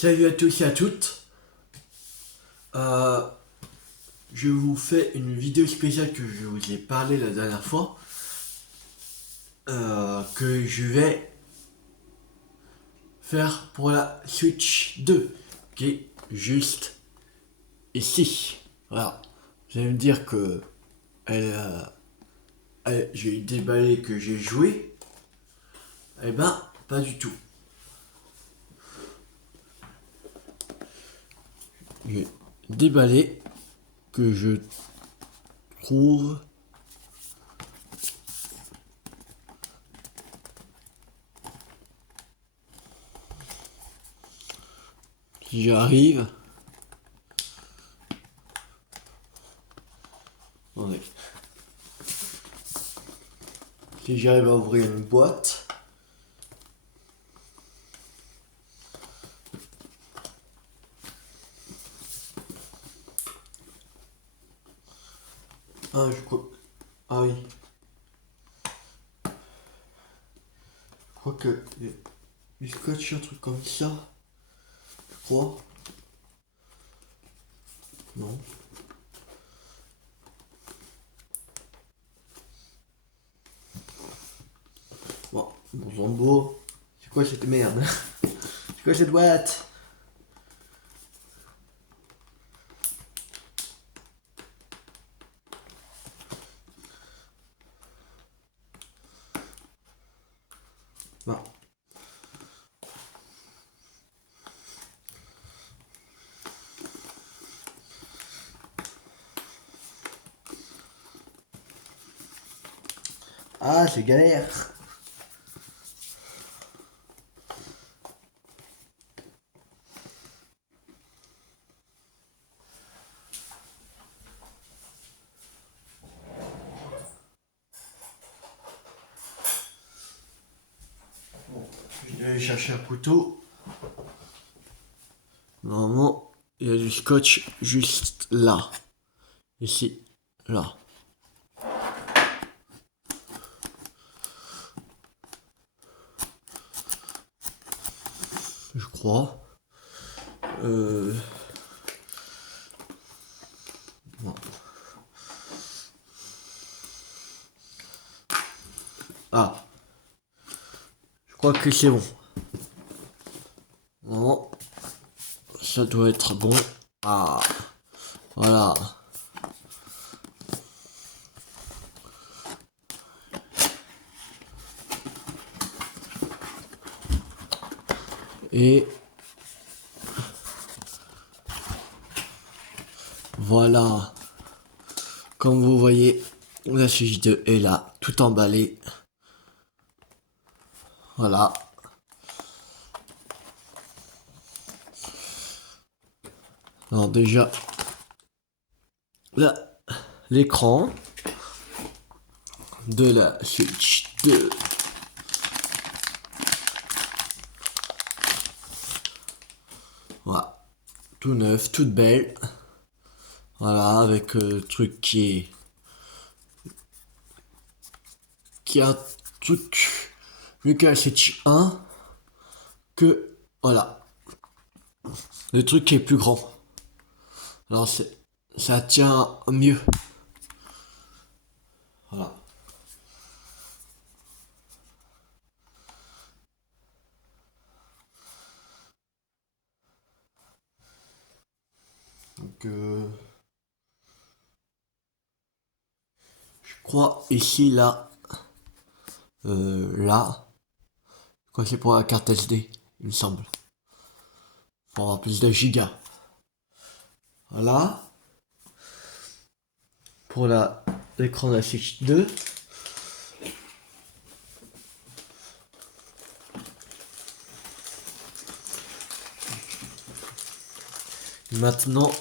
Salut à tous et à toutes. Euh, je vous fais une vidéo spéciale que je vous ai parlé la dernière fois. Que je vais faire pour la Switch 2. Qui est juste ici. Voilà. Vous allez me dire que j'ai déballé que j'ai joué. Eh ben, pas du tout. J'ai déballé que je trouve. Si j'arrive. Attendez. Si j'arrive à ouvrir une boîte. Ah, je crois. Ah oui. Je crois que du scotch, un truc comme ça. Je crois. Non. Bon, bon beau. C'est quoi cette merde? C'est quoi cette boîte? Bon. Ah, c'est galère. Bon, je vais aller chercher un couteau. Normalement, il y a du scotch juste là. Ici. Là. Je crois. Bon. Ah. Je crois que c'est bon. Non. Ça doit être bon. Ah. Voilà. Et voilà. Comme vous voyez, la Switch 2 est là, tout emballé. Voilà. Alors déjà, là, l'écran de la Switch 2. Voilà. Tout neuf, toute belle. Voilà, avec le truc qui a un truc mieux que la Switch 1. Que, voilà. Le truc qui est plus grand. Alors ça tient mieux. Voilà. Donc je crois ici là, là, je crois que c'est pour la carte SD, il me semble. Pour avoir plus de gigas. Voilà. Pour l'écran de la Switch 2. Maintenant,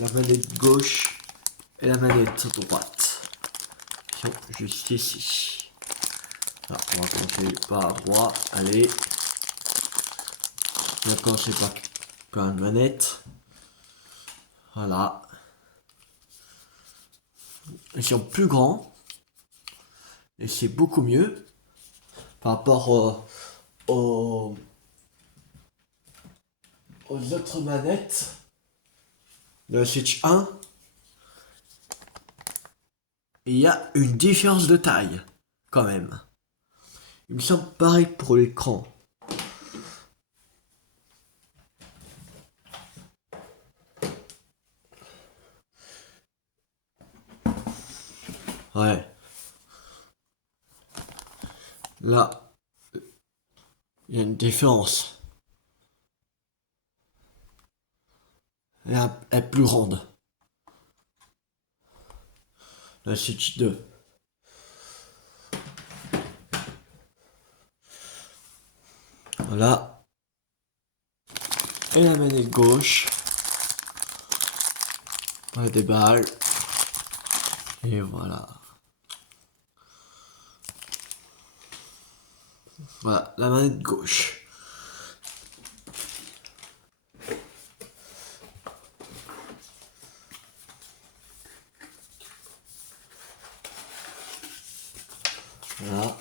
la manette gauche et la manette droite sont juste ici. Alors, on va commencer par droit. Allez. On va commencer par une manette. Voilà. Ils sont plus grands. Et c'est beaucoup mieux par rapport au aux autres manettes de la Switch 1, il y a une différence de taille, quand même. Il me semble pareil pour l'écran. Ouais. Là, il y a une différence. Elle est plus grande. La Switch 2. Voilà. Et la manette gauche. On des balles. Et voilà. Voilà, la manette gauche. Voilà.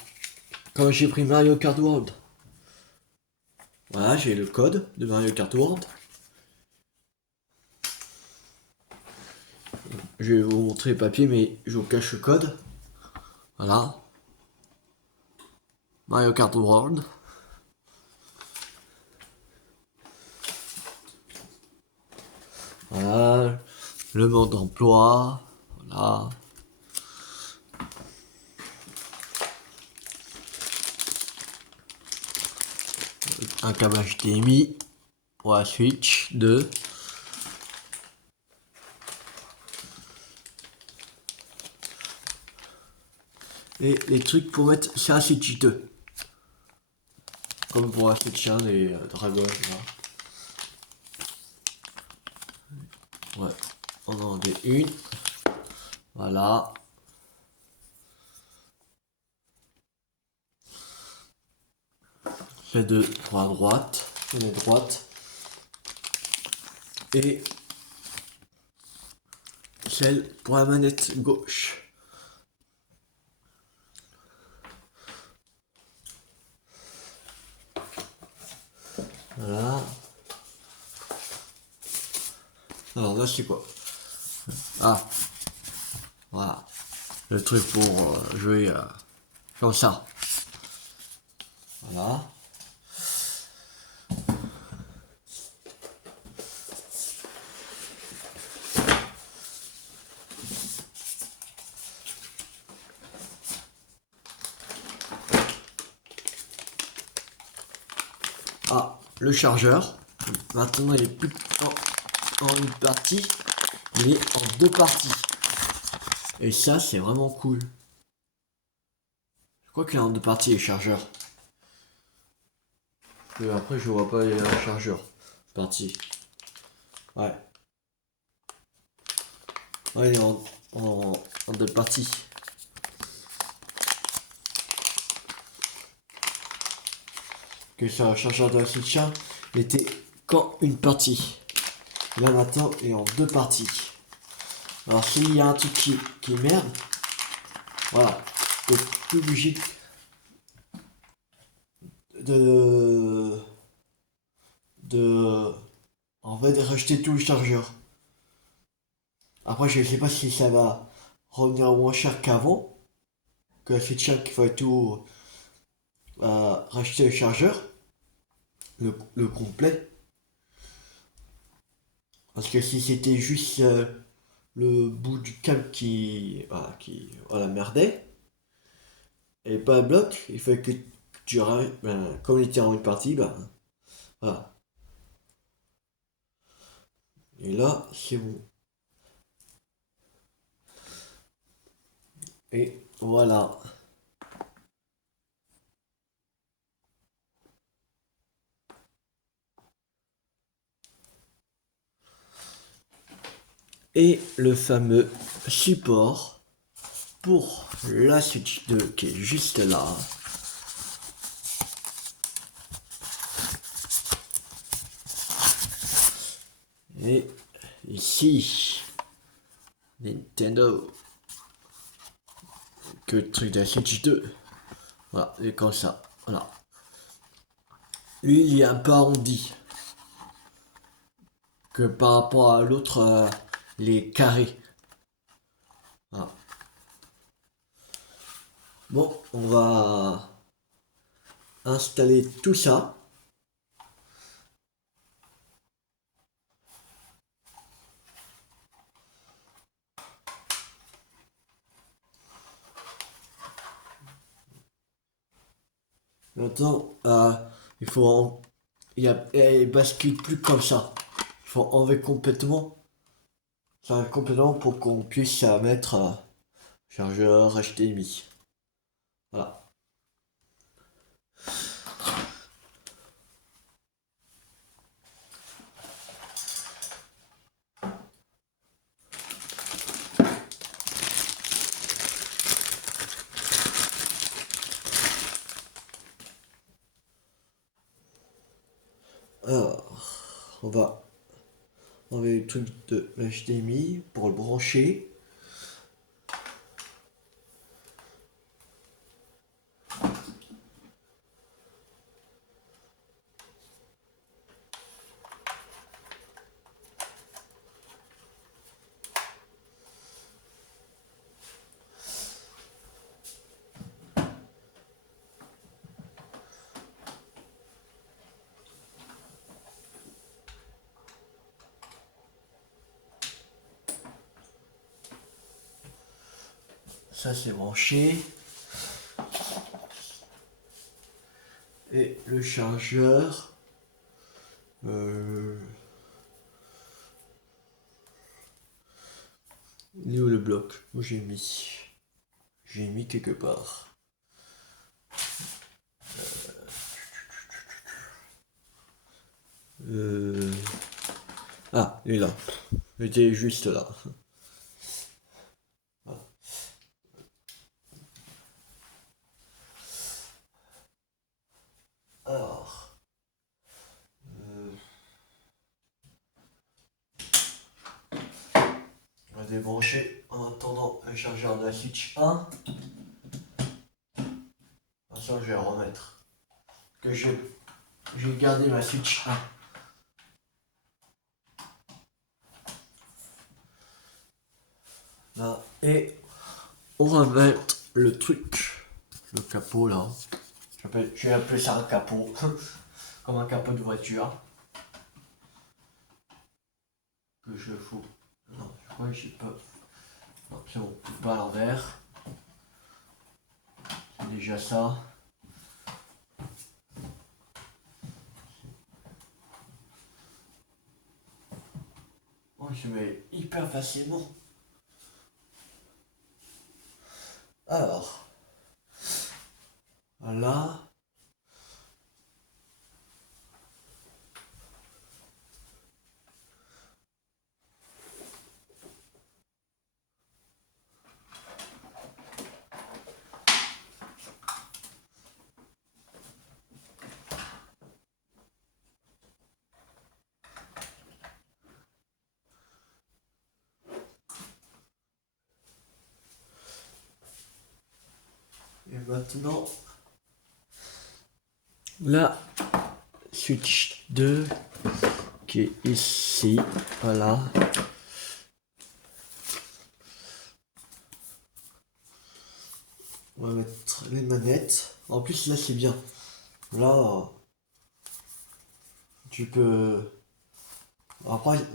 Quand j'ai pris Mario Kart World. Voilà, j'ai le code de Mario Kart World. Je vais vous montrer le papier, mais je vous cache le code. Voilà. Mario Kart World. Voilà. Le mode d'emploi. Voilà. Un câble HDMI pour la Switch 2. Et les trucs pour mettre sur la Switch 2. Comme pour la Switch 1, les dragons. Ouais, on en a une. Voilà. Les deux pour la droite. Les droite. Et celle pour la manette gauche. Voilà. Alors là c'est quoi? Ah. Voilà. Le truc pour jouer comme ça. Voilà. Ah, le chargeur. Maintenant il est plus en une partie, il est en deux parties. Et ça c'est vraiment cool. Je crois qu'il est en deux parties les chargeurs. Et après je vois pas les chargeurs. Partie. Ouais. Ouais, il est en deux parties. Que sur le chargeur de la Switch 1, il était qu'en une partie. Là maintenant, il est en deux parties. Alors s'il y a un truc qui merde, voilà, t'es plus obligé de en fait de racheter tout le chargeur. Après je sais pas si ça va revenir moins cher qu'avant, que la Switch 1 qu'il fallait tout racheter le chargeur, le complet. Parce que si c'était juste le bout du câble qui merdait, et pas un bloc, il fallait que tu rajoutes, comme il était en une partie, voilà. Et là, c'est bon. Et voilà. Et le fameux support pour la Switch 2 qui est juste là. Et ici, Nintendo. Que le truc de la Switch 2. Voilà, et comme ça. Voilà. Lui, il est un peu arrondi. que par rapport à l'autre, les carrés. Voilà. Bon, on va installer tout ça. Maintenant, il faut il bascule plus comme ça. Il faut enlever complètement. Ça enlève complètement pour qu'on puisse mettre chargeur HDMI. Voilà. Alors, on va enlever le truc de l'HDMI pour le brancher. Ça c'est branché. Et le chargeur. Il est où le bloc? Où j'ai mis? J'ai mis quelque part. Ah, il est là. Il était juste là. Voilà. Alors, on va débrancher en attendant le chargeur de la Switch 1. Ça, je vais remettre. Que j'ai gardé ma Switch 1. Là, et on va mettre le truc, le capot là. J'ai appelé ça un capot, comme un capot de voiture. Que je fous. Non, je crois que j'ai pas. Non, c'est bon, pas à l'envers. C'est déjà ça. Oh, il se met hyper facilement. Alors, voilà. Et maintenant, la Switch 2 qui est ici. Voilà. On va mettre les manettes. En plus, là, c'est bien. Là, tu peux. Après,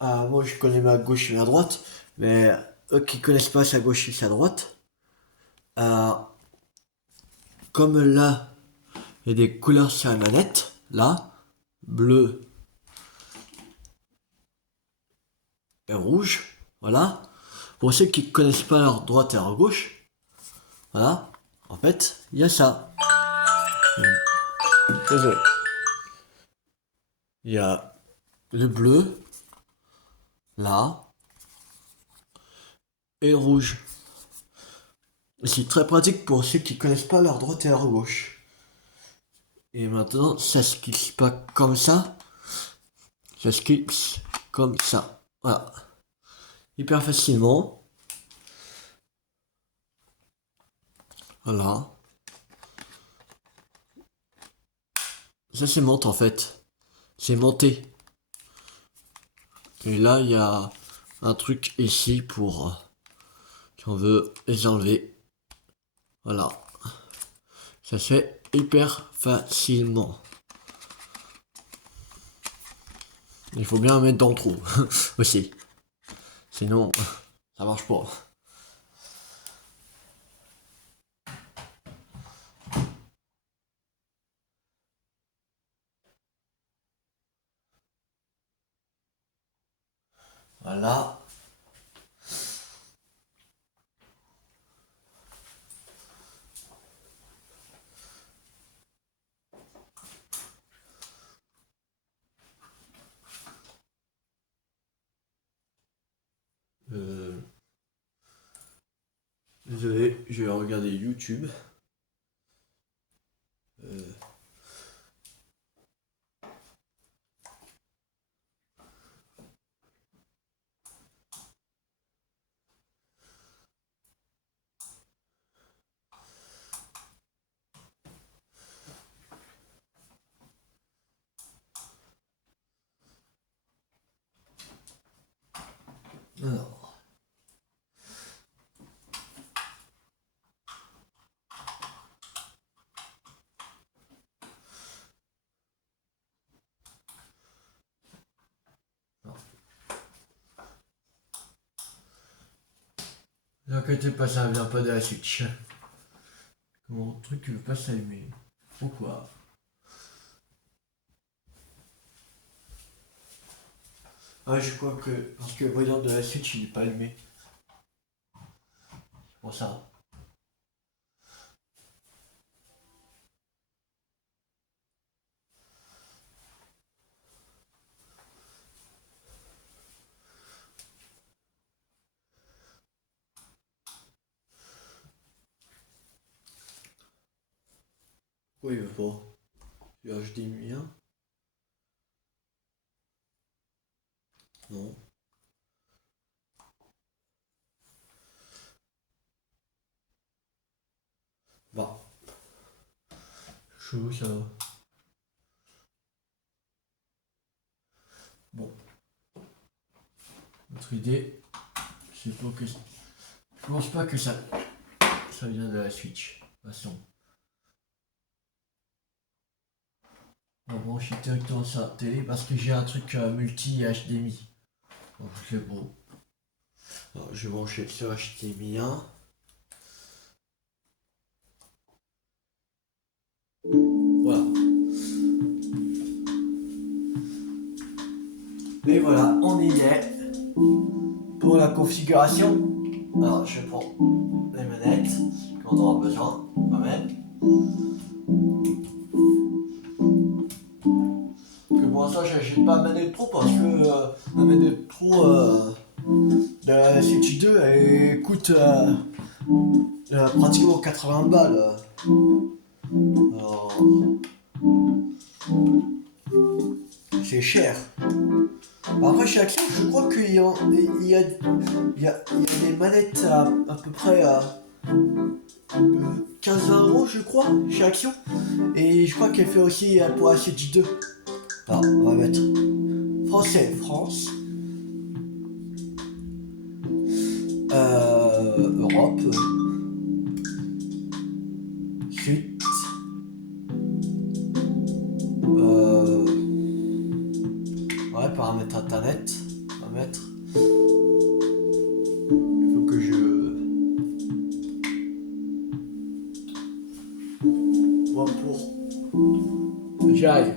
moi, je connais ma gauche et ma droite, mais eux qui connaissent pas sa gauche et sa droite, euh, comme là, il y a des couleurs sur la manette, là, bleu et rouge, voilà. Pour ceux qui connaissent pas leur droite et leur gauche, voilà, en fait, il y a ça. Désolé. Il y a le bleu, là, et le rouge. C'est très pratique pour ceux qui connaissent pas leur droite et leur gauche. Et maintenant, ça se glisse pas comme ça, ça se glisse comme ça. Voilà. Hyper facilement. Voilà. Ça c'est monte en fait. c'est monté. Et là, il y a un truc ici pour si on veut les enlever. Voilà. Ça se fait hyper facilement. Il faut bien mettre dans le trou aussi. Sinon, ça marche pas. Voilà. Euh, Désolé, je vais regarder YouTube. Euh, alors. Ne inquiétez pas, ça vient pas de la Switch. Mon truc veut pas s'allumer. Pourquoi? Ah, je crois que. Parce que le voyant de la Switch il est pas allumé. C'est pour ça. Pourquoi il veut pas? Du HDMI 1? Non. Bah. Chaud ça. Bon. Notre idée, c'est pas que. Je pense pas que ça vient de la Switch. De toute façon. On va brancher directement sur la télé parce que j'ai un truc multi HDMI. Donc c'est bon. Alors, je vais brancher sur HDMI 1. Voilà. Et voilà, on y est pour la configuration. Alors je prends les manettes qu'on aura besoin quand même. Que pour l'instant j'achète pas manette pro parce que la manette pro de la Switch 2 elle coûte pratiquement 80 balles. Alors, c'est cher. Après chez Action je crois qu'il y a des manettes à peu près à 15-20 euros je crois chez Action. Et je crois qu'elle fait aussi pour la Switch 2. Alors on va mettre français France. Europe. Suite. Ouais, paramètres internet. On va mettre. Il faut que moi pour j'aille.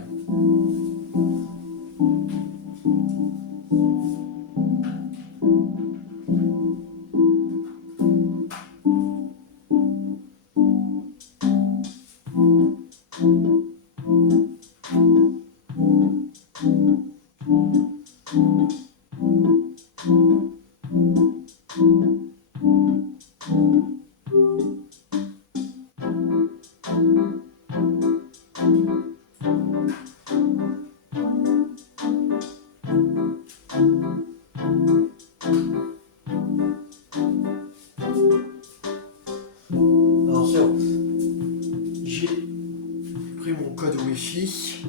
Alors c'est bon. J'ai pris mon code Wi-Fi.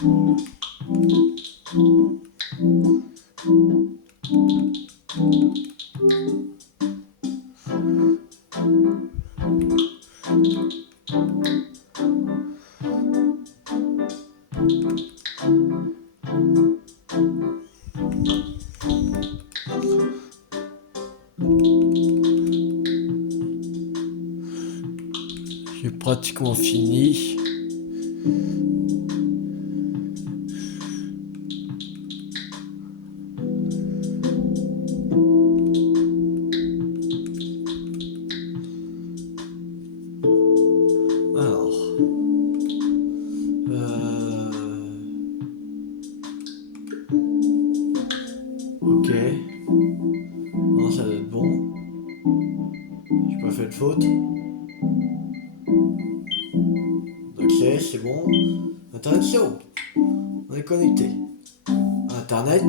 J'ai pratiquement fini. Alors, ok. Non, ça doit être bon. J'ai pas fait de faute. Ok, c'est bon. Internet, c'est bon. On est connecté. Internet.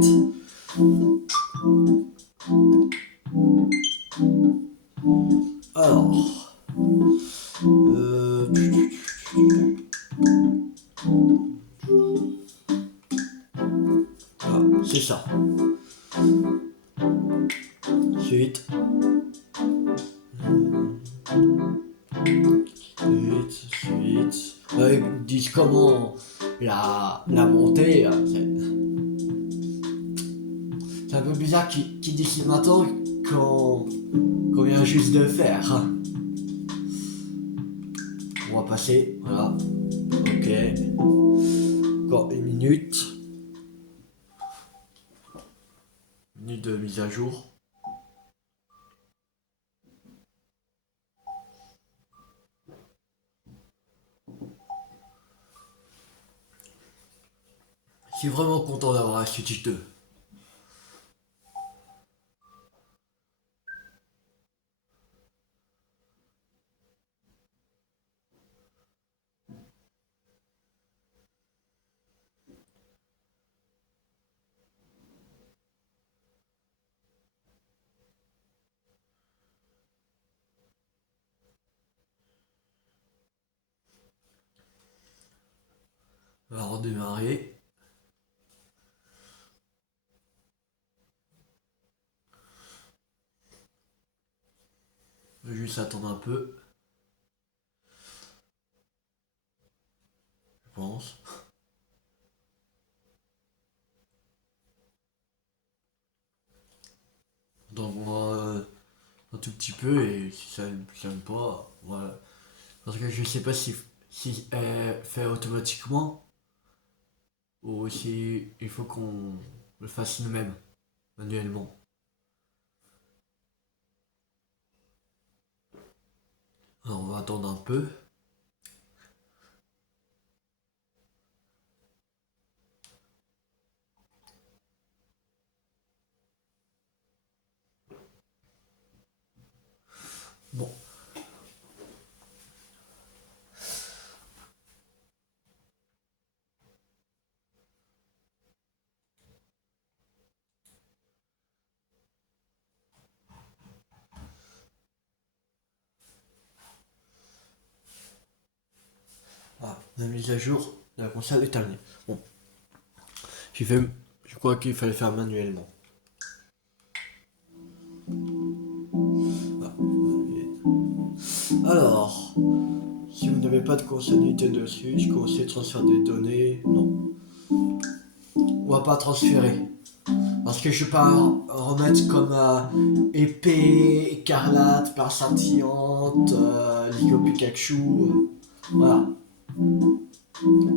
Alors. Ah, c'est ça. Suite. Suite. Ils disent comment la montée. C'est un peu bizarre qu'ils disent maintenant qu'on vient juste de faire. On va passer. Voilà. Ok. Encore une minute. Minute de mise à jour. Je suis vraiment content d'avoir un Switch 2. On va redémarrer. Je vais juste attendre un peu, je pense. Donc un tout petit peu et si ça ne fonctionne pas, voilà. Parce que je sais pas si elle fait automatiquement ou si il faut qu'on le fasse nous-mêmes, manuellement. Alors on va attendre un peu. Bon. Ah, la mise à jour de la console est terminée. Bon. J'ai fait. Je crois qu'il fallait faire manuellement. Ah. Alors, si vous n'avez pas de console Nintendo Switch, conseillez de transférer des données. Non. On va pas transférer. Parce que je vais pas remettre comme épée, écarlate, perle scintillante, Ligo Pikachu. Voilà.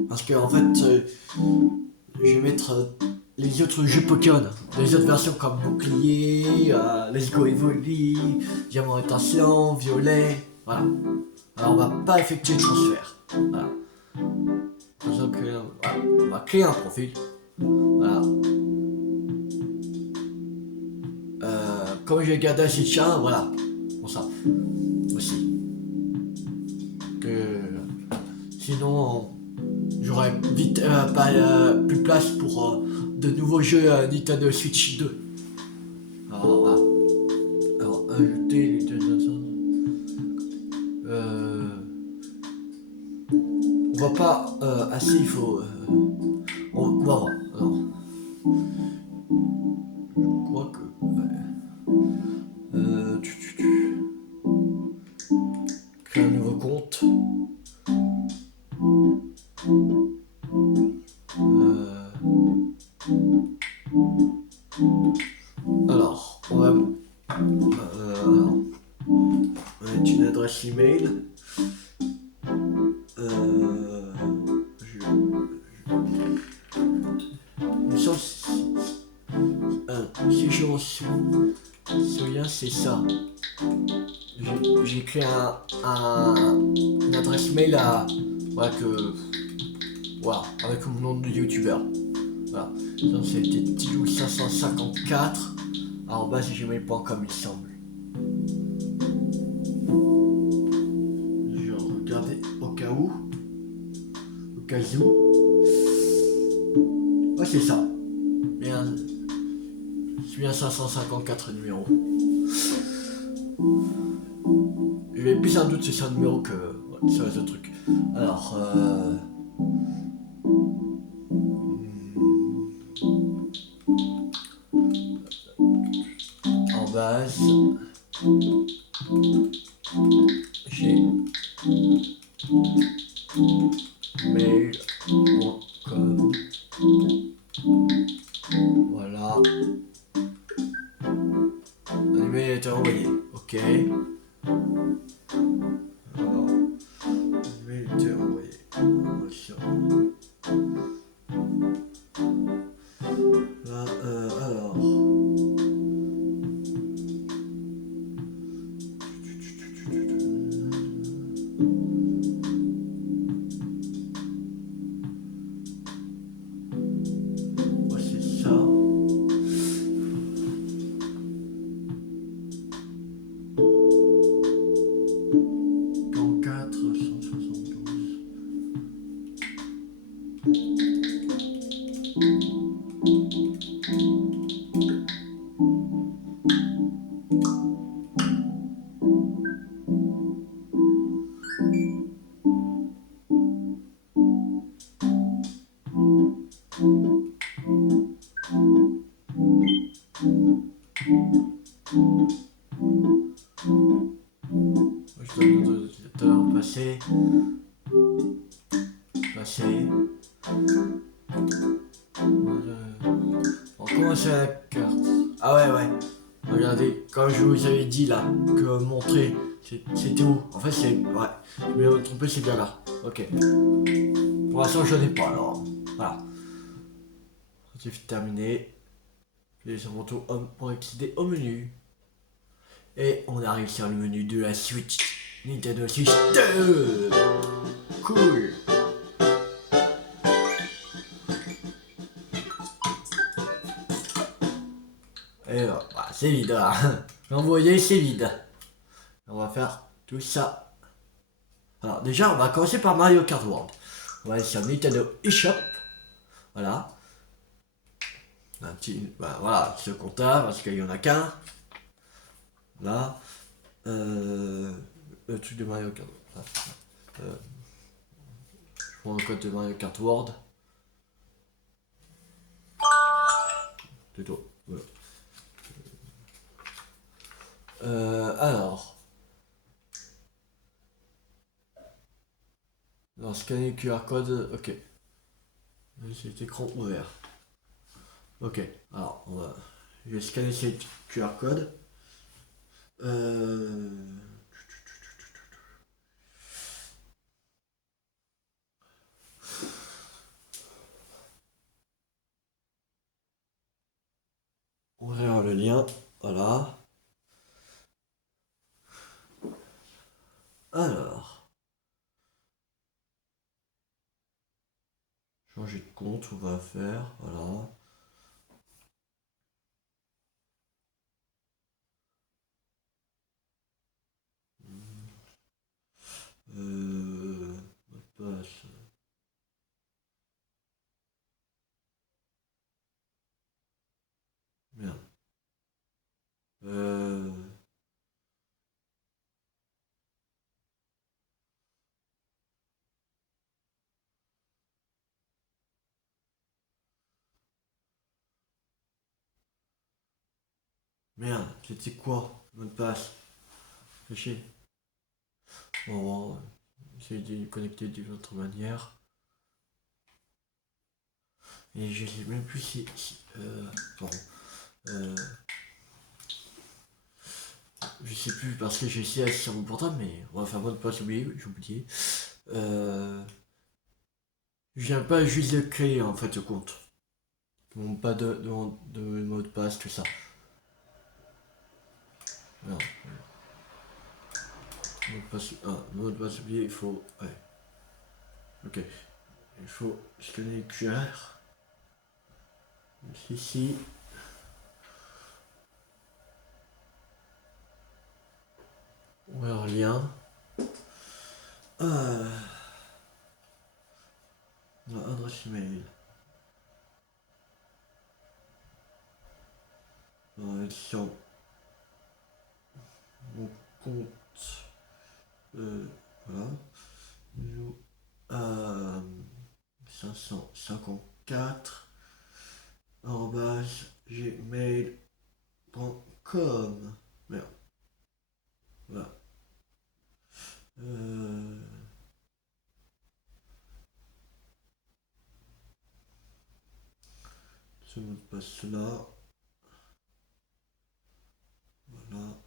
Parce que en fait, je vais mettre les autres jeux Pokémon, les autres versions comme Bouclier, Let's Go Evoli, Diamant étincelant, Violet. Voilà. Alors on va pas effectuer de transfert. Voilà. Donc, voilà. On va créer un profil. Voilà. Comme j'ai gardé ces chiens, voilà. Pour ça. Aussi. Que sinon, j'aurais vite pas plus de place pour de nouveaux jeux Nintendo Switch 2. Alors, voilà. Alors, ajouter les deux on va pas. Ah si, il faut. me semble, si je m'en souviens, c'est ça. J'ai créé une adresse mail à, voilà, voilà, avec mon nom de youtubeur. Voilà. Donc c'était tilou554@gmail.com, il semble. Je vais regarder au cas où. Au cas où. Ouais, c'est ça. Bien, c'est bien 554 numéros. J'avais plus un doute sur ce numéro que sur les autres trucs. Alors, en base, j'ai mail.com. Voilà. L'email a été envoyé. Ok. Alors, l'email a été envoyé. Là, alors. Ouais, c'est ça. Je dois tout à l'heure passer. On commence à la carte. Ah ouais. Regardez, comme je vous avais dit là, que montrer, c'était où? En fait, c'est. Ouais, je vais me tromper, c'est bien là. Ok. Pour l'instant, je n'ai pas alors. Voilà. C'est terminé. Les retour pour accéder au menu. Et on arrive sur le menu de la Switch. Nintendo Switch 2. Cool. Et bah, c'est vide là. L'envoyer, c'est vide. On va faire tout ça. Alors déjà, on va commencer par Mario Kart World. On va aller sur Nintendo eShop. Voilà. Un petit, bah, voilà, ce comptable, parce qu'il y en a qu'un. Là. Le truc de Mario Kart. Je prends le code de Mario Kart World. Plutôt. Voilà. Alors. Alors, scanner QR code. Ok. Cet écran ouvert. Ok. Alors, je vais scanner ce QR code. Ouvrir le lien. Voilà. Alors. Changer de compte, on va faire. Voilà. Mot de passe. Merde. Merde, c'était quoi? Mot de passe. Fais chier. Bon, essayer de connecter d'une autre manière. Et je sais même plus pardon. Je sais plus parce que j'ai essayé sur mon portable, mais on va faire mot de passe oublié, j'ai oublié. Je viens pas juste de créer en fait le compte. Bon, pas de mot de passe, tout ça. Non. Mot de passe oublié, il faut. Ouais. Ok. Il faut scanner le QR. Ici. Ouvrir lien. Adresse email. Sur mon compte. Voilà. Nous, euh, 554 gmail.com. Merde. Voilà. Euh, ce mot de passe là. Voilà.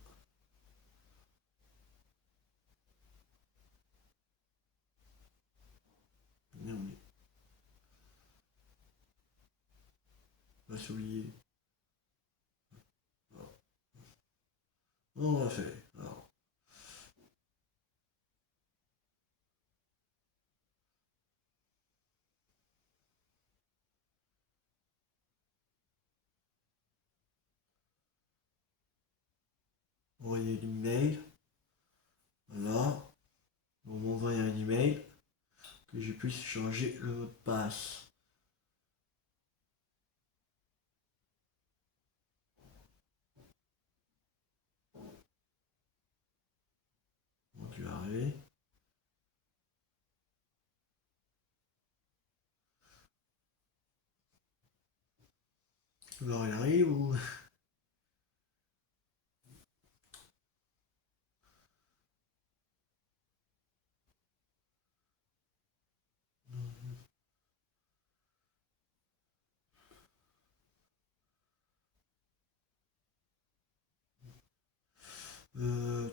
Non, mais on va s'oublier. On va faire. Alors, envoyer l'email. Voilà. On m'envoie un email que je puisse changer le mot de passe. On va arriver. Alors il arrive ou. Euh.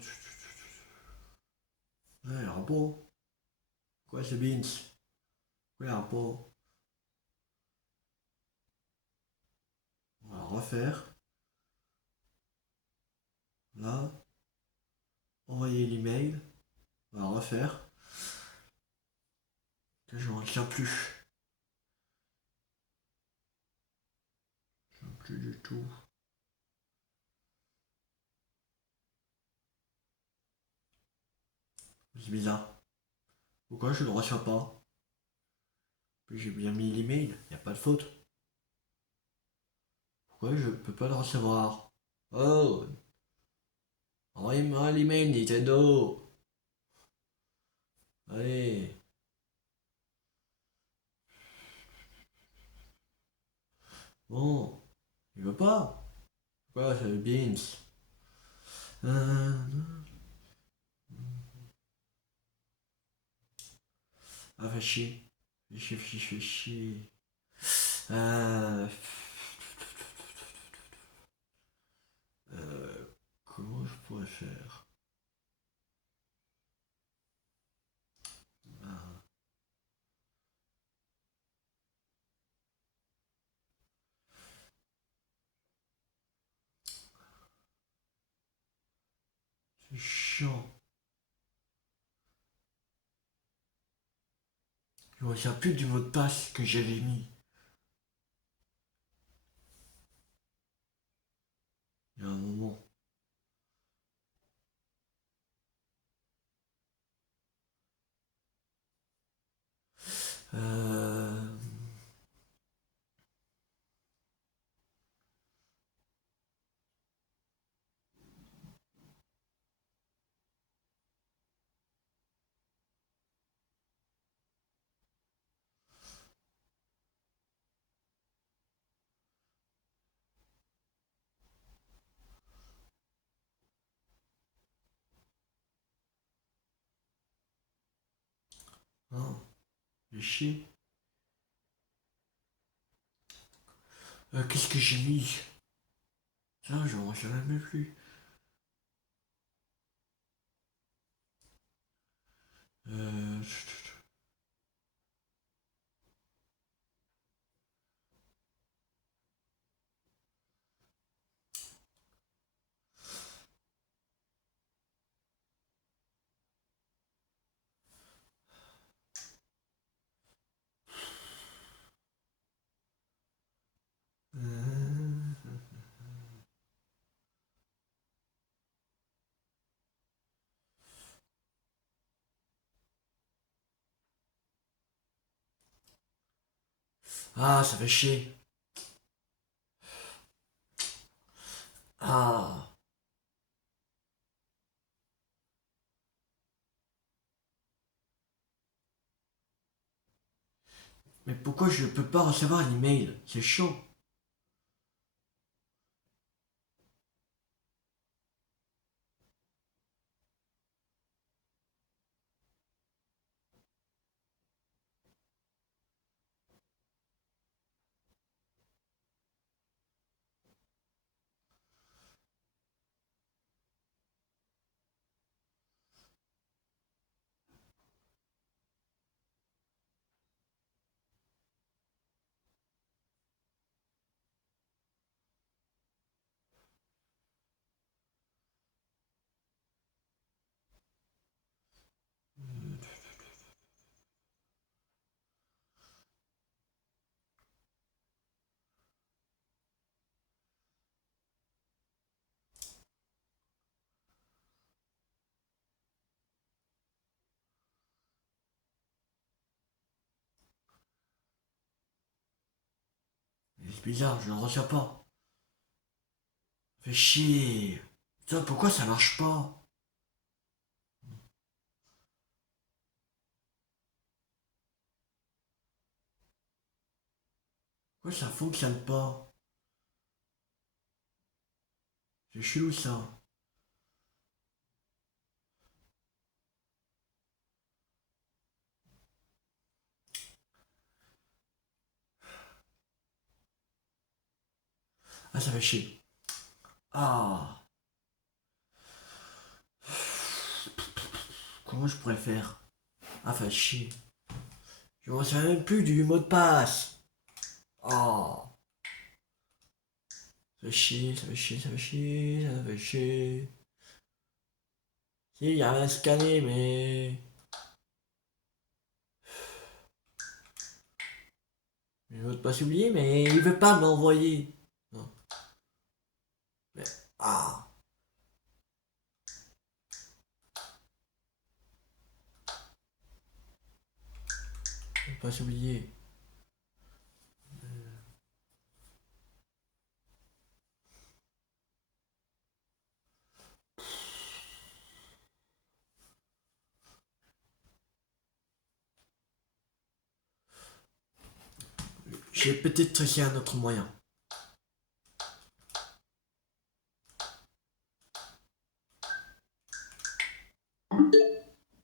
Ouais, rapport. Quoi c'est Beans? Ouais, rapport. On va refaire. Là. Envoyer l'email. On va refaire. Que je ne retiens plus. Plus du tout. C'est bizarre. Pourquoi je ne le reçois pas? Puis j'ai bien mis l'email. Il n'y a pas de faute. Pourquoi je peux pas le recevoir? Oh! Envoyez-moi l'email Nintendo! Allez! Bon, il veut pas. Pourquoi c'est Beans? Euh... Ah, fait chier. Fait chier. Euh... Comment je pourrais faire? Ah, c'est chiant. Je me souviens plus du mot de passe que j'avais mis. Il y a un moment. Euh... Non, j'ai chier. Qu'est-ce que j'ai mis? Ça, je m'en souviens même plus. Euh... Ah, ça fait chier. Ah. Mais pourquoi je peux pas recevoir l'email? C'est chaud. C'est bizarre, je ne reçois pas. Fait chier. Putain, pourquoi ça marche pas? Pourquoi ça fonctionne pas? C'est chelou ça. Ah, ça fait chier. Ah. Comment je pourrais faire? Ah, fait chier. Je me souviens même plus du mot de passe. Oh. Ça fait chier, ça fait chier, ça fait chier, ça fait chier. Si, il y a un scanner, mais. Le mot de passe oublié, mais il veut pas m'envoyer. Non. Mais. Ah. Mot de passe oublié. J'ai peut-être essayé un autre moyen.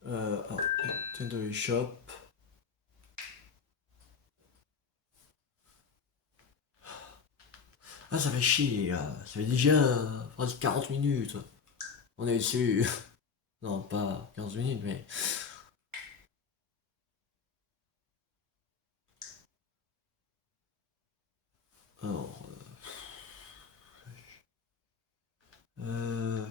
Ah, Nintendo eShop. Ah, ça fait chier. Ça fait déjà presque 40 minutes. On est dessus. Non, pas 15 minutes, mais. Alors. Euh.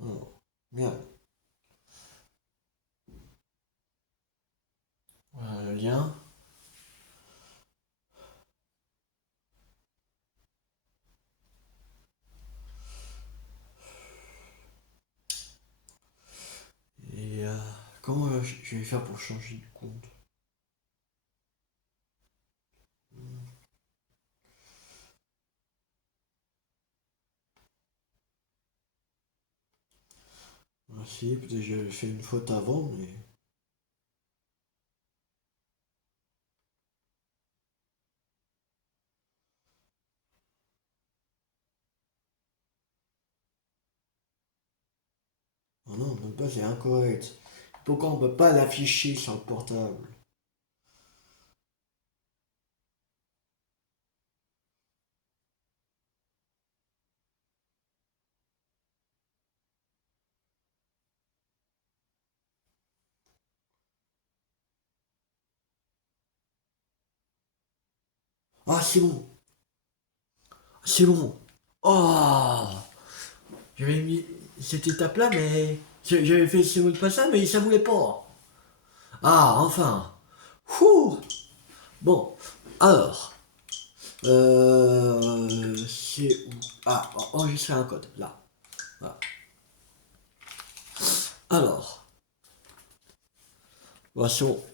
Oh, merde. Voilà le lien. Et comment je vais faire pour changer de compte? Ah, si, peut-être que j'avais fait une faute avant, mais. Oh non, même pas, c'est incorrect. Pourquoi on peut pas l'afficher sur le portable? Ah, c'est bon. C'est bon. Oh, j'avais mis cette étape-là, mais j'avais fait ce mot de passe, mais ça voulait pas. Ah, enfin. Ouh. Bon, alors, C'est où? Ah, enregistrer un code, là. Voilà. Alors, de toute façon,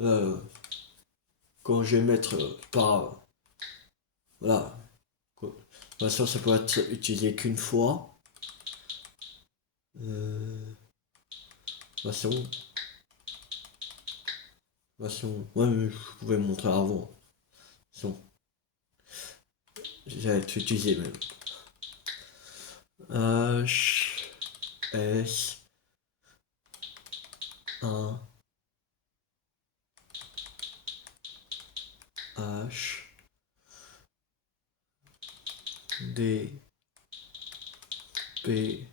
euh, quand je vais mettre par... Voilà. De toute façon, ça peut être utilisé qu'une fois. De toute façon, ouais, mais je pouvais montrer avant. De toute façon, j'allais tout utiliser même. H, S, 1, H, D, P,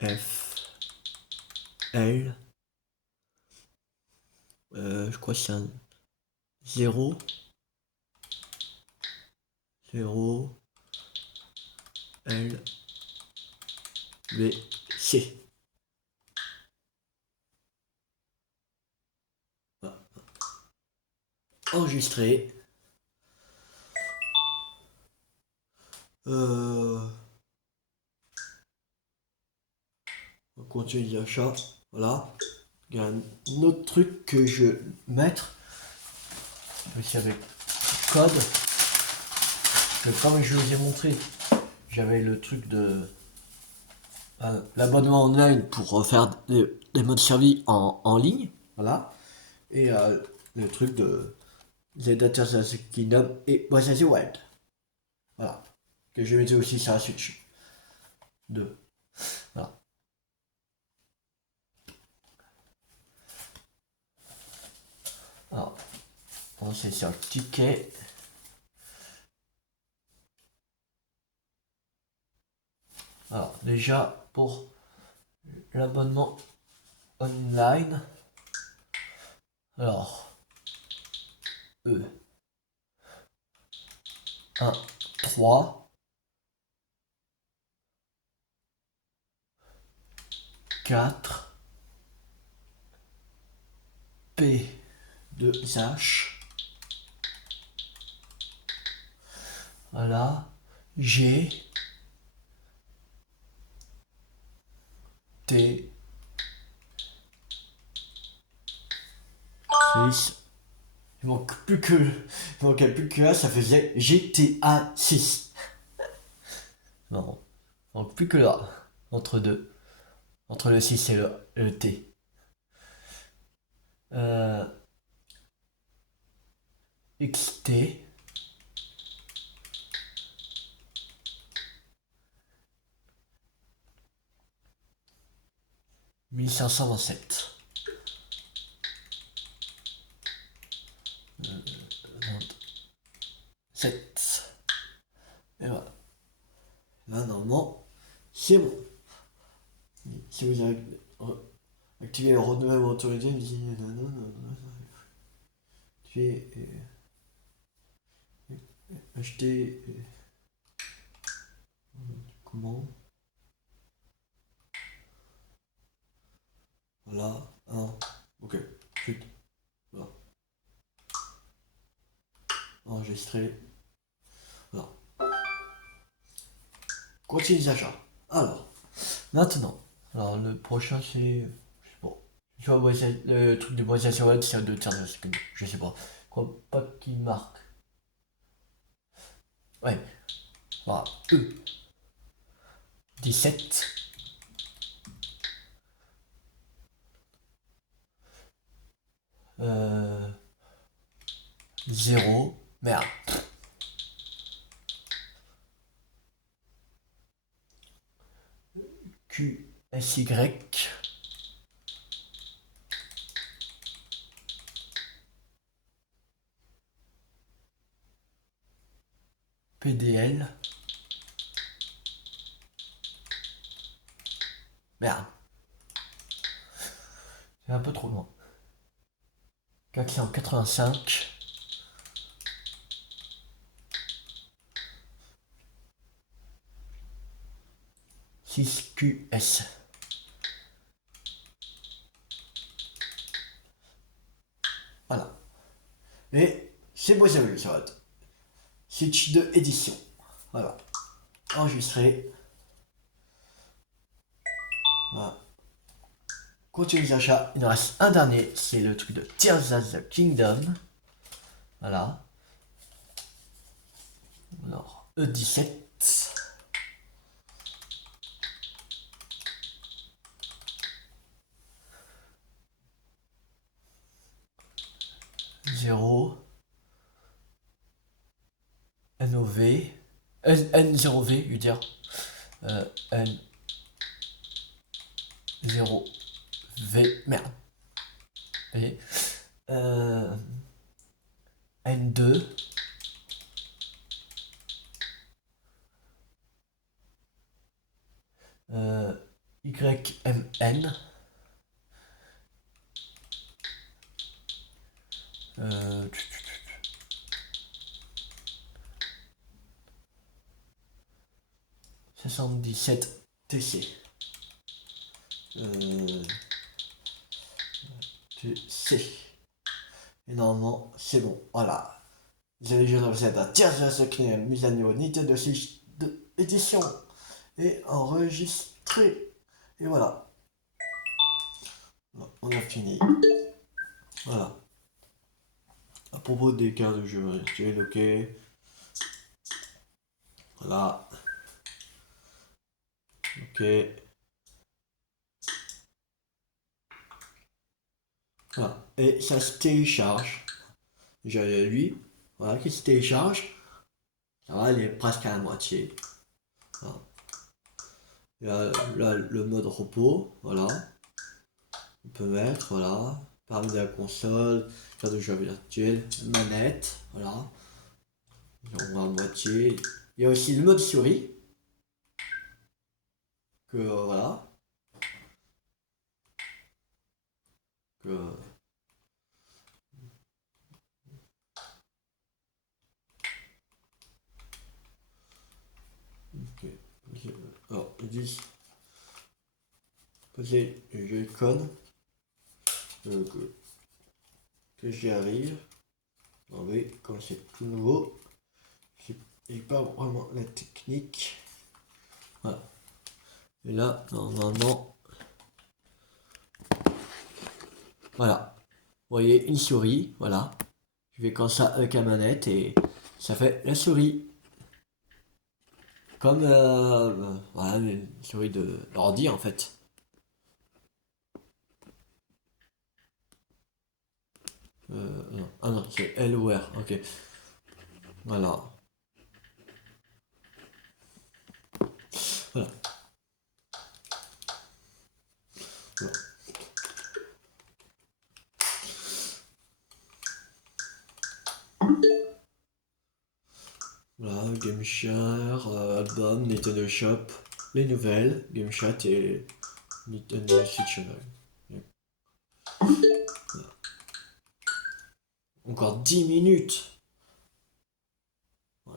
F, L, je crois que c'est un 0, 0, L, B, C. Voilà. Enregistré. On continue les achats. Voilà. Il y a un autre truc que je vais mettre aussi avec code. Que comme je vous ai montré, j'avais le truc de l'abonnement online pour faire des modes servis en ligne. Voilà. Et le truc de The Data Kingdom et Breath of the Wild. Voilà. Que je mettais aussi sur la Switch 2. Voilà. Alors, on sait sur le ticket. Alors, déjà, pour l'abonnement online, alors, E, 1, 3, 4, P, 2H, voilà, G, T, 6. Il manquait plus que là, ça faisait GTA 6. Non, il manque plus que là, entre deux, entre le 6 et le T. XT, 1527. 27. Et voilà. Là, normalement, c'est bon. Si vous avez activé le renouvellement autorisé, tu es acheté. Comment? Voilà. Ok. Chut. Voilà. Enregistré. Voilà. Continue les achats. Alors, maintenant. Alors, le prochain, c'est. Je sais pas. Tu vois, le truc de Breath Web, c'est un de tiers de seconde. Je sais pas. Je crois pas qu'il marque. Ouais. Voilà. E. 17. 0. Merde. QSY. PDL. Merde. C'est un peu trop loin. 485. 6QS. Voilà. Et c'est beau, ça ça va être. Switch de édition. Voilà. Enregistré. Voilà. Continue les achats. Il nous reste un dernier. C'est le truc de Tears of the Kingdom. Voilà. Alors, E17. 0. NOV. N0V, je veux dire. N0V. Merde. V. N2. YMN. 77 TC. TC. Et normalement, c'est bon. Voilà. Vous avez joué dans cette Tears of the Kingdom, mise à niveau Nintendo Switch de édition et enregistré. Et voilà. On a fini. Voilà. À propos des cartes de jeu virtuel, ok. Voilà. Ok. Voilà. Et ça se télécharge. J'ai lui. Voilà, qui se télécharge. Ça va, il est presque à la moitié. Voilà. Il y a là le mode repos. Voilà. On peut mettre, voilà. Parmi de la console, carte de jeu virtuel, manette, voilà. On voit à moitié. Il y a aussi le mode souris. Que voilà. Que ok. Alors, ils disent poser le Joy-Con que j'y arrive. Non mais comme c'est tout nouveau, j'ai pas vraiment la technique. Voilà. Et là, normalement, voilà. Vous voyez une souris, voilà. Je fais comme ça avec la manette et ça fait la souris. Comme voilà, une souris de l'ordi en fait. Non. Ah non, c'est L-Ware, ok. Voilà. Voilà. Voilà. Voilà, GameShare, album, Nintendo Shop, les nouvelles, GameChat et Nintendo Switch Online. Voilà. Encore 10 minutes. Ouais.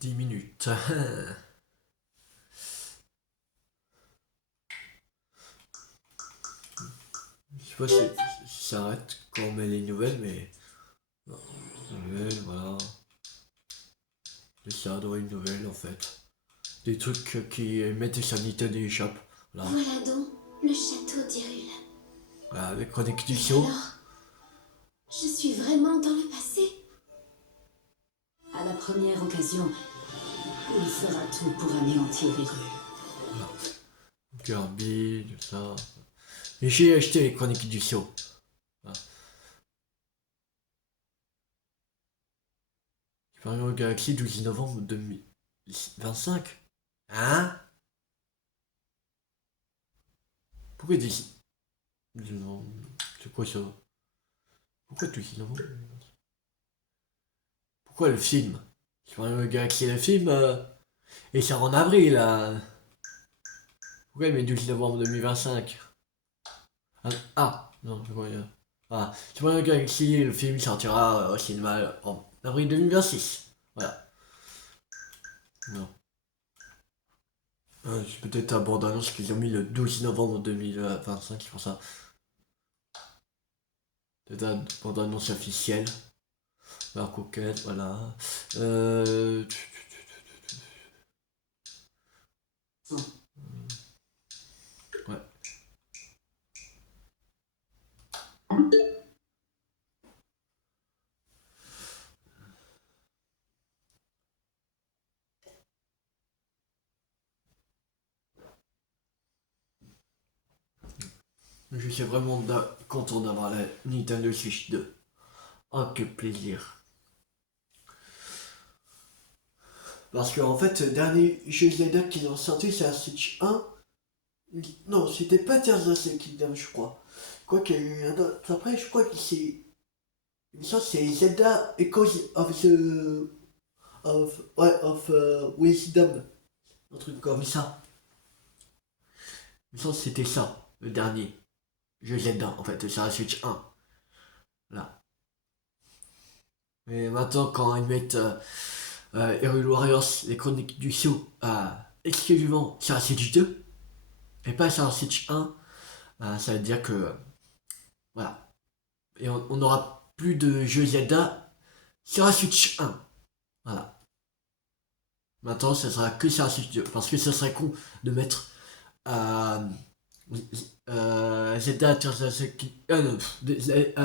10 minutes. Je sais pas si ça arrête quand on met les nouvelles, mais. Non, les nouvelles, voilà. Et ça doit une nouvelle en fait. Des trucs qui mettent sur Nintendo Shop. Voilà. Voilà donc le château d'Hyrule. Voilà, avec Chronique du Et Saut. alors, je suis vraiment dans le passé. À la première occasion, il fera tout pour anéantir Hyrule. Voilà. Kirby, tout ça. Et j'ai acheté les Chroniques du Saut. Voilà. Mario Galaxy 12 novembre 2025. Hein? Pourquoi ils disent. Non, c'est quoi ça? Pourquoi 12 novembre? Pourquoi le film? Super Mario Galaxy, le film, et ça en avril, là. Pourquoi il met 12 novembre 2025? Non, je vois. Ah, Super Mario Galaxy, le film sortira au cinéma en avril 2026. Voilà. Non. C'est peut-être un bande-annonce qu'ils ont mis le 12 novembre 2025, c'est pour ça. Peut-être un bande-annonce officielle. La coquette, voilà. Euh... Ouais. Je suis vraiment content d'avoir la Nintendo Switch 2. Oh, que plaisir. Parce que en fait, le dernier jeu Zelda qu'ils ont sorti, c'est la Switch 1. Non, c'était pas Tears of the Kingdom, je crois. Quoi qu'il y a eu un autre. Après, je crois que c'est. Ça, c'est Zelda Echoes of the. Wisdom. Un truc comme ça. Ça, c'était ça, le dernier jeu Zelda, en fait, c'est la Switch 1. Là. Et maintenant, quand ils mettent Hyrule Warriors, les chroniques du Sceau, exclusivement sur la Switch 2, et pas sur la Switch 1, ça veut dire que. Voilà. Et on n'aura plus de jeux Zelda sur la Switch 1. Voilà. Maintenant, ça sera que sur la Switch 2. Parce que ça serait con de mettre euh, Zelda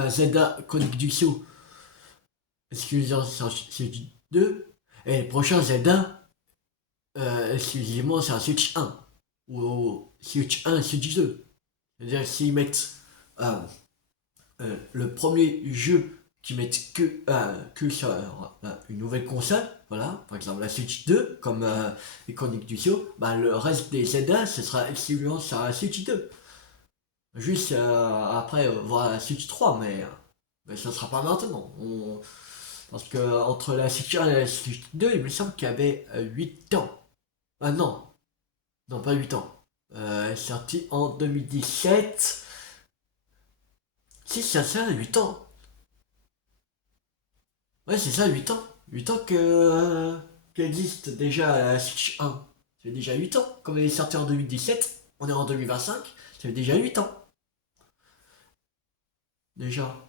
Zelda Chronique du Sceau exclusivement sur la Switch 2. Et le prochain Zelda exclusivement sur la Switch 1. Ou Switch 1 et Switch 2. C'est-à-dire s'ils mettent le premier jeu qui mettent que sur une nouvelle console, voilà, par exemple la Switch 2, comme les Chroniques du Sceau, bah, le reste des Zelda, ce sera exclusivement sur la Switch 2. Juste après, voir la Switch 3, mais ça sera pas maintenant. Parce que entre la Switch 1 et la Switch 2, il me semble qu'il y avait 8 ans. Ah non, non pas 8 ans. Elle est sortie en 2017. Si, ça, 8 ans. Ouais, c'est ça, 8 ans. 8 ans qu'existe déjà la Switch 1. Ça fait déjà 8 ans. Comme elle est sortie en 2017, on est en 2025, ça fait déjà 8 ans. Déjà.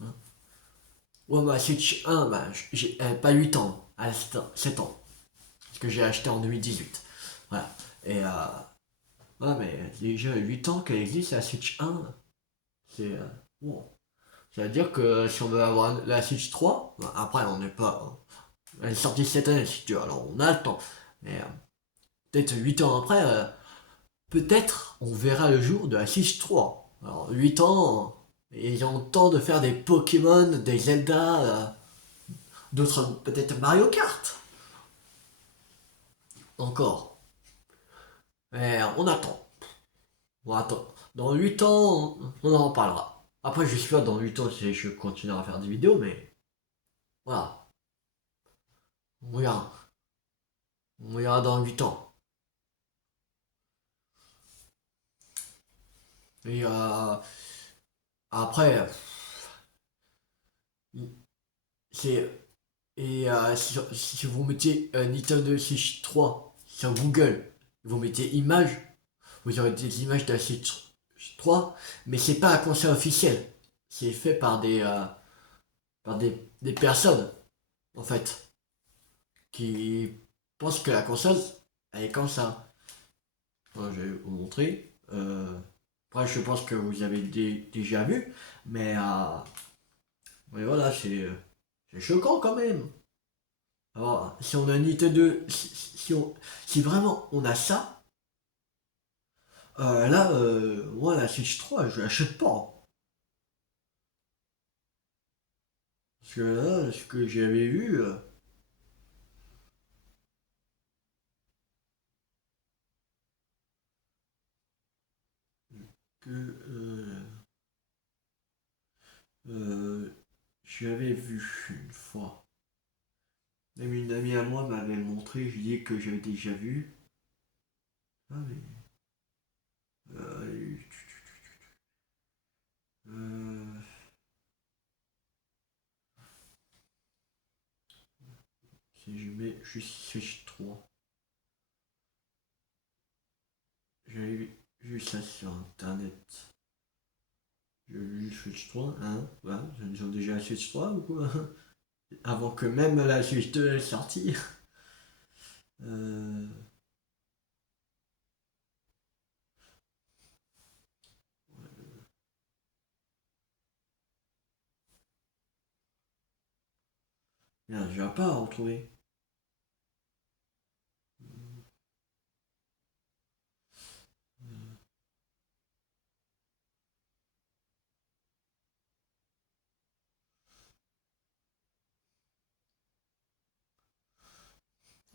Hein. Ouais, ma Switch 1, bah, j'ai pas 8 ans, à 7 ans. Parce que j'ai acheté en 2018. Voilà. Et ouais, mais déjà 8 ans qu'elle existe la Switch 1. C'est. Bon. Ça veut dire que si on veut avoir la Switch 3, bah, après on n'est pas. Elle est sortie cette année, si tu veux, alors on a le temps. Mais peut-être 8 ans après, peut-être on verra le jour de la Switch 3. Alors 8 ans, ils ont le temps de faire des Pokémon, des Zelda, d'autres peut-être Mario Kart. Encore. Mais on attend. On attend. Dans 8 ans, on en parlera. Après, je suis pas dans 8 ans si je continuerai à faire des vidéos, mais voilà. On verra. On verra dans 8 ans. Et après, c'est. Et si vous mettez Nintendo Switch 3 sur Google, vous mettez images, vous aurez des images de la Switch 3, mais c'est pas un console officiel. C'est fait par des personnes, en fait, qui pensent que la console, elle est comme ça. Moi, je vais vous montrer. Après, je pense que vous avez déjà vu, mais voilà, c'est choquant quand même. Alors, si on a un Nintendo, si vraiment on a ça, là, moi, la Switch 3, je l'achète pas. Parce que là, ce que j'avais vu, que, je l'avais vu une fois. Même une amie à moi m'avait montré, je dis que j'avais déjà vu. Ah mais... Euh, euh, si je mets juste Switch 3. J'avais vu ça sur internet. J'ai vu Switch 3, hein, voilà, ils ont déjà la Switch 3 ou quoi? Avant que même la Switch 2 est sortie. Euh, Merde, je vais pas à retrouver.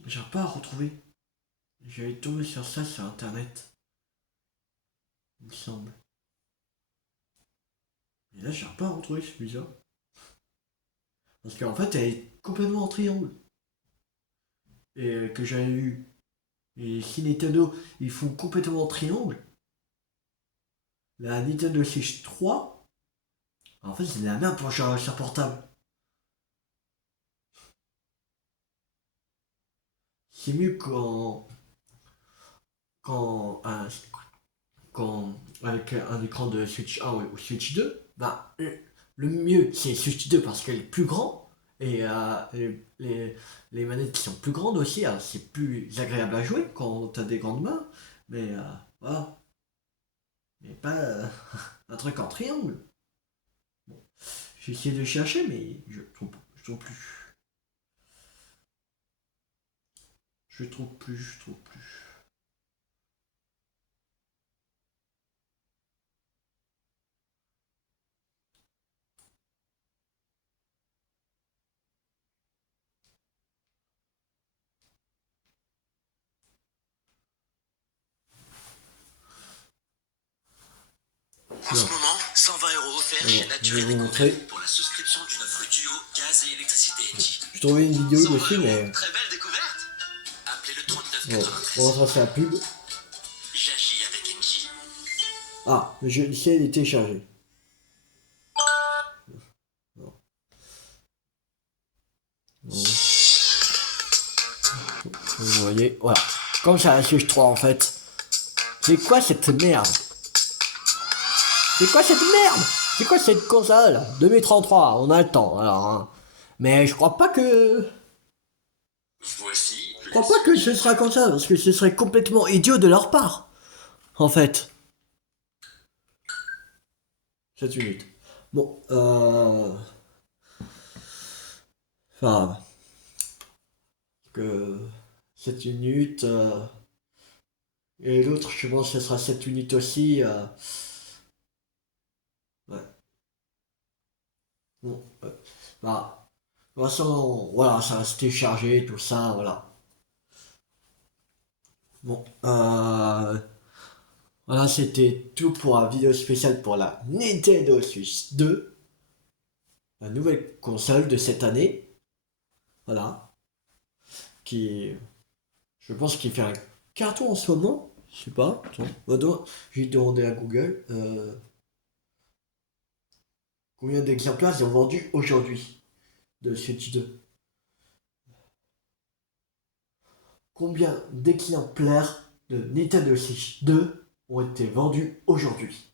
J'arrive pas à retrouver. J'avais tombé sur ça sur internet, il me semble. Et là, j'arrive pas à retrouver, c'est bizarre. Parce qu'en fait, elle est complètement en triangle. Et que j'avais eu. Et si Nintendo, ils font complètement en triangle, la Nintendo Switch 3, en fait, c'est de la merde pour jouer sur portable. C'est mieux quand, un- quand avec un écran de Switch 1 ou Switch 2, bah, le mieux c'est Switch 2 parce qu'elle est plus grand et les manettes qui sont plus grandes aussi, alors c'est plus agréable à jouer quand t'as des grandes mains, mais voilà, mais pas un truc en triangle. J'ai essayé de chercher, mais je trouve plus. Je trouve plus. En ce moment, 120 € offerts chez Alors, je vais Nature vous et montrer. Compagnie pour la souscription d'une offre duo gaz et électricité Engie. Je trouvais une vidéo 120 dessus, mais très belle découverte. Appelez le bon, 3993. on va tracer la pub. J'agis avec Engie. Ah, mais je sais les télécharger. Non. Non. Vous voyez, voilà. Comme ça, la Switch 3 en fait. C'est quoi cette merde? C'est quoi cette merde? C'est quoi cette console? 2033, on a le temps alors. Hein. Mais je crois pas que. Voici Je crois pas que ce sera comme ça, parce que ce serait complètement idiot de leur part. En fait. 7 minutes. Bon, enfin. Que 7 minutes. Et l'autre, je pense que ce sera 7 minutes aussi. Ouais. Bon, bah. De toute façon, voilà, ça reste téléchargé, tout ça, voilà. Bon, voilà, c'était tout pour la vidéo spéciale pour la Nintendo Switch 2, la nouvelle console de cette année. Voilà, qui, je pense qu'il fait un carton en ce moment. Je sais pas, attends, j'ai demandé à Google combien d'exemplaires ils ont vendu aujourd'hui de Switch 2. Combien d'exemplaires de Nintendo Switch 2 ont été vendus aujourd'hui?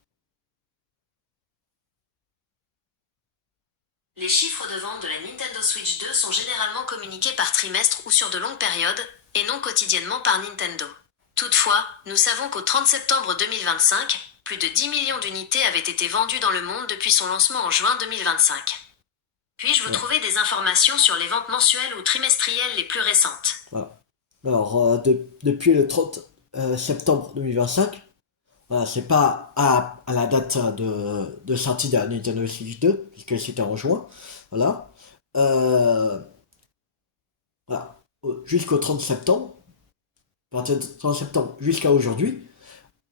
Les chiffres de vente de la Nintendo Switch 2 sont généralement communiqués par trimestre ou sur de longues périodes, et non quotidiennement par Nintendo. Toutefois, nous savons qu'au 30 septembre 2025, plus de 10 millions d'unités avaient été vendues dans le monde depuis son lancement en juin 2025. Puis-je vous trouver des informations sur les ventes mensuelles ou trimestrielles les plus récentes? Voilà. Alors, depuis le 30 septembre 2025, voilà, c'est pas à la date de sortie de la Nintendo Switch 2, puisque c'était en juin, voilà. Euh, voilà. Jusqu'au 30 septembre, à partir du 30 septembre jusqu'à aujourd'hui,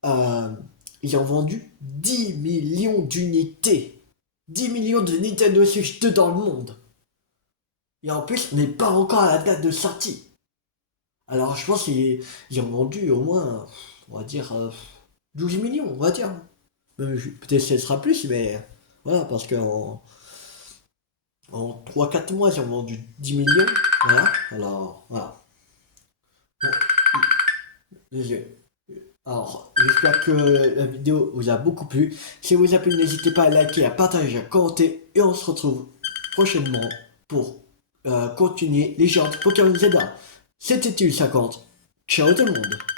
euh, ils ont vendu 10 millions d'unités. 10 millions de Nintendo Switch 2 dans le monde. Et en plus, on n'est pas encore à la date de sortie. Alors je pense qu'ils ont vendu au moins, on va dire, 12 millions, on va dire. Peut-être ce sera plus, mais voilà, parce qu'en en 3-4 mois, ils ont vendu 10 millions. Voilà, alors, voilà. Bon, alors, j'espère que la vidéo vous a beaucoup plu. Si elle vous a plu, n'hésitez pas à liker, à partager, à commenter. Et on se retrouve prochainement pour continuer les genres de Pokémon Zelda. C'était U50. Ciao tout le monde.